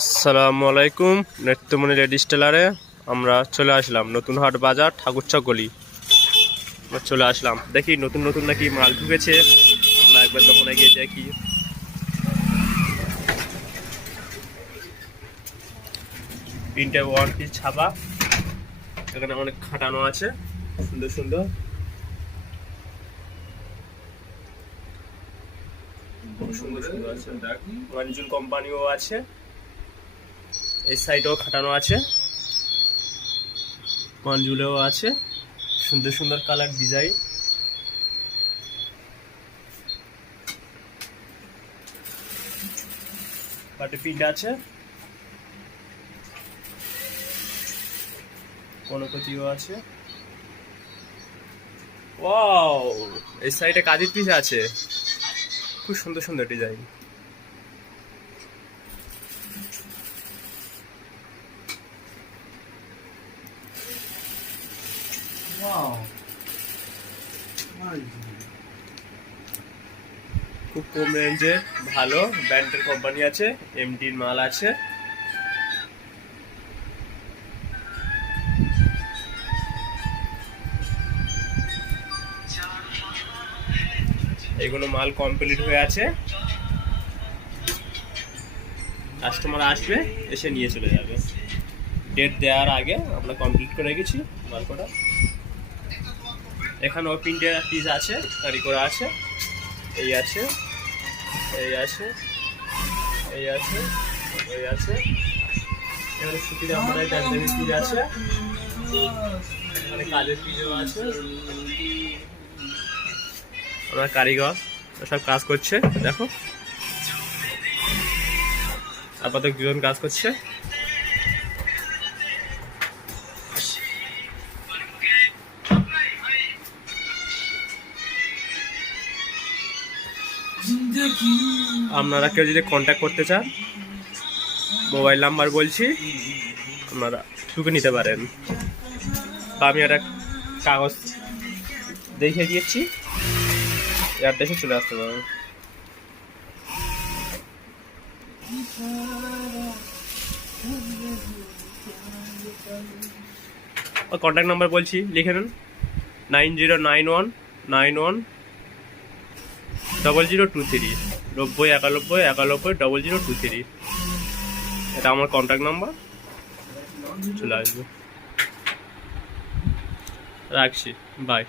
আসসালামু আলাইকুম। নিত্যমণি লেডিস টেলারে আমরা চলে আসলাম। নতুন হাট বাজার, ঠাকুরচা গলি। আমরা চলে আসলাম, দেখি নতুন নতুন নাকি মাল ঢুকেছে। আমরা একবার দোকানে গিয়ে দেখি। তিনটে ওয়ান পিস ছাপা, এখানে অনেক খাটানো আছে, সুন্দর সুন্দর। খুব সুন্দর সুন্দর আছে, ওয়ানজুল কোম্পানিও আছে। এই সাইডেও খাটানো আছে, ওয়ানজুলেও আছে, সুন্দর সুন্দর কালার ডিজাইন। বাটে প্রিন্ট আছে, কনকতিও আছে। ওয়াও, এই সাইডে কাজের পিস আছে, খুব সুন্দর সুন্দর ডিজাইন। খুব কম রেঞ্জে ভালো ব্র্যান্ডের কোম্পানি আছে, এমডির মাল আছে। এগুলো মাল কমপ্লিট হয়ে আছে, কাস্টমার আসবে, এসে নিয়ে চলে যাবে। ডেট দেওয়ার আগে আমরা কমপ্লিট করে গেছি মাল করা। এখানেও প্রিন্টের পিস আছে, তৈরি করা আছে। এই আছে, এই আছে, এই আছে, এই আছে। এখানে সুতির আমরা জামদানি পিস আছে, এখানে কাজের পিসও আছে। আমরা কারিগর সব কাজ করছে, দেখো আপাতত দুজন কাজ করছে। আপনারা কেউ যদি কন্ট্যাক্ট করতে চান, মোবাইল নাম্বার বলছি, আপনারা টুকে নিতে পারেন। বা আমি একটা কাগজ দেখে দিয়েছি, অ্যাড্রেসে চলে আসতে পারেন। কন্ট্যাক্ট নাম্বার বলছি, লিখে নেন 9091910023, 9091910023। এটা আমার কন্ট্যাক্ট নাম্বার, চলে আসবে। রাখছি, বাই।